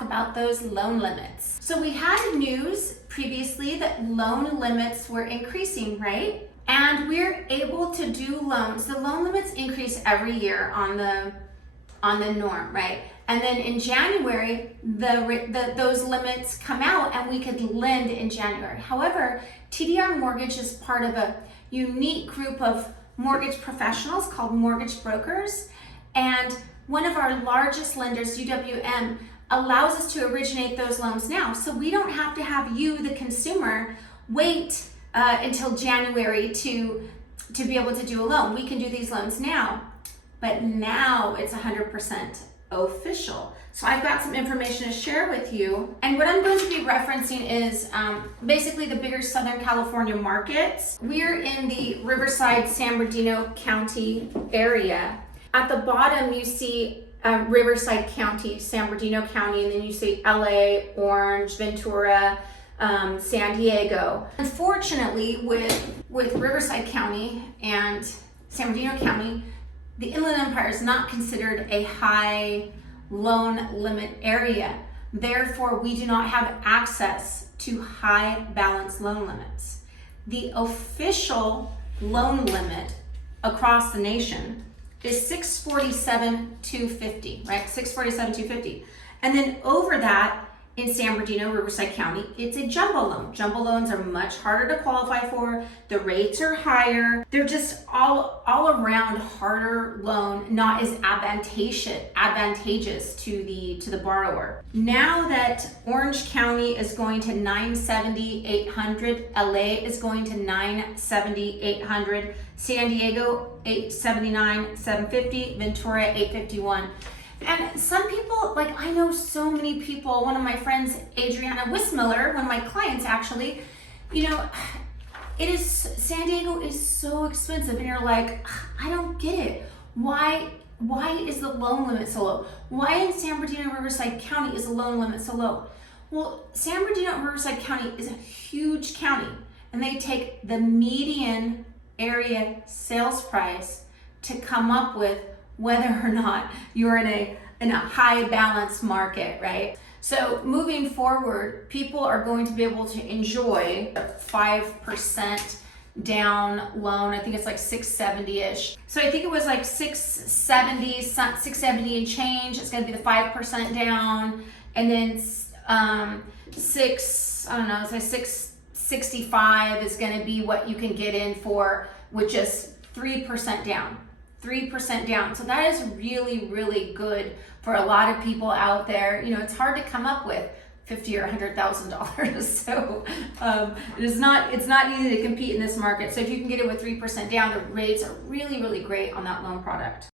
talk about those loan limits. So we had news previously that loan limits were increasing, right? And we're able to do loans. The loan limits increase every year on the norm, right? And then in January, those limits come out and we could lend in January. However, TDR Mortgage is part of a unique group of mortgage professionals called mortgage brokers. And one of our largest lenders, UWM, allows us to originate those loans now. So we don't have to have you, the consumer, wait until January to be able to do a loan. We can do these loans now, but now it's 100% official. So I've got some information to share with you. And what I'm going to be referencing is basically the bigger Southern California markets. We're in the Riverside, San Bernardino County area. At the bottom, you see Riverside County, San Bernardino County, and then you see LA, Orange, Ventura, San Diego. Unfortunately, with Riverside County and San Bernardino County, the Inland Empire is not considered a high loan limit area. Therefore, we do not have access to high balance loan limits. The official loan limit across the nation is 647,250, right? 647,250. And then over that, in San Bernardino, Riverside County, it's a jumbo loan. Jumbo loans are much harder to qualify for. The rates are higher. They're just all around harder loan, not as advantageous to the borrower. Now that Orange County is going to 970,800, LA is going to 970,800, San Diego 879,750, Ventura 851. And some people, like I know so many people, one of my friends, Adriana Wismiller, one of my clients actually, you know, San Diego is so expensive and you're like, I don't get it. Why is the loan limit so low? Why in San Bernardino, Riverside County is the loan limit so low? Well, San Bernardino and Riverside County is a huge county and they take the median area sales price to come up with whether or not you're in a high balance market, right? So moving forward, people are going to be able to enjoy a 5% down loan. I think it's like 670-ish. So I think it was like 670 and change. It's gonna be the 5% down. And then 665 is gonna be what you can get in for with just 3% down. 3% down. So that is really, really good for a lot of people out there. You know, it's hard to come up with $50,000 or $100,000. So it's not easy to compete in this market. So if you can get it with 3% down, the rates are really, really great on that loan product.